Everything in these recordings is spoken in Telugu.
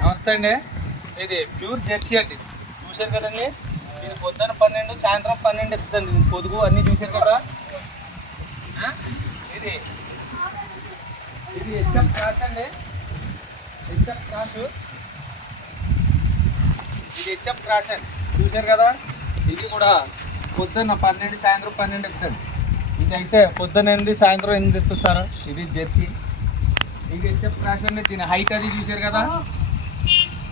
నమస్తే అండి. ఇది ప్యూర్ జెర్సీ అండి. చూశారు కదండి? ఇది పొద్దున్న పన్నెండు సాయంత్రం పన్నెండు ఎత్తుందండి పొదుగు అన్నీ చూశారు కదా? ఇది. ఇది హెచ్ఎఫ్ క్రాస్ అండి. HF cross. ఇది హెచ్ఎఫ్ క్రాస్ అండి. చూశారు కదా? ఇది కూడా పొద్దున్న పన్నెండు సాయంత్రం పన్నెండు ఇస్తుంది ఇది అయితే పొద్దున్న ఎనిమిది సాయంత్రం ఎనిమిది ఎత్తుస్తారు. ఇది జెర్సీ. ఇది హెచ్ఎఫ్ క్రాస్ అండి. దీని హైట్ అది చూశారు కదా?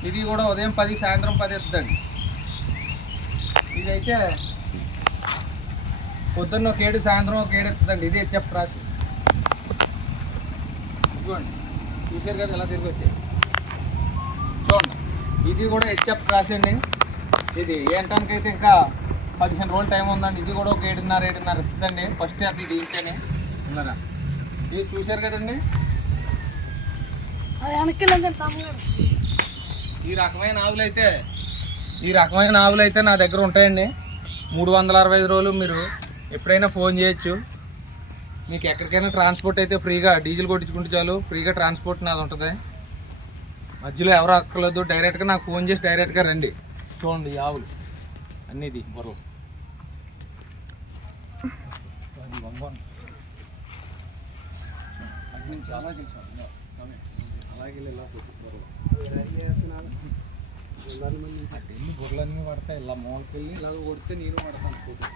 ఇది కూడా ఉదయం పది సాయంత్రం పది ఎత్తుందండి ఇదైతే పొద్దున్న ఒక ఏడు సాయంత్రం ఒక ఏడు ఎత్తుందండి ఇది హెచ్ఎఫ్ క్రాస్ ఇదిగోండి. చూశారు కదా ఎలా తిరిగి వచ్చాయి. చూడండి. ఇది కూడా హెచ్ఎఫ్ క్రాస్ అండి ఇది ఏంటానికైతే ఇంకా పదిహేను రోజులు టైం ఉందండి. ఇది కూడా ఒక ఏడున్నర ఏడున్నర ఎత్తుందండి ఫస్ట్ అది దీంతోనే ఉన్నారా? ఇది చూశారు కదండి? ఈ రకమైన ఆవులు అయితే ఈ రకమైన ఆవులు అయితే నా దగ్గర ఉంటాయండి. మూడు వందల అరవై ఐదు రోజులు మీరు ఎప్పుడైనా ఫోన్ చేయొచ్చు. మీకు ఎక్కడికైనా ట్రాన్స్పోర్ట్ అయితే ఫ్రీగా డీజిల్ కొట్టించుకుంటే చాలు ఫ్రీగా ట్రాన్స్పోర్ట్ నాది ఉంటుంది. మధ్యలో ఎవరు అక్కర్లేదు డైరెక్ట్గా నాకు ఫోన్ చేసి డైరెక్ట్గా రండి. చూడండి ఈ ఆవులు. అన్నిది బొర్రలు. చాలా తెలుసు అలాగే వెళ్ళి గుర్రలన్నీ పడతాయి ఇలా మూలకి వెళ్ళి ఇలా కొడితే నీరు పడతాను కొట్టు.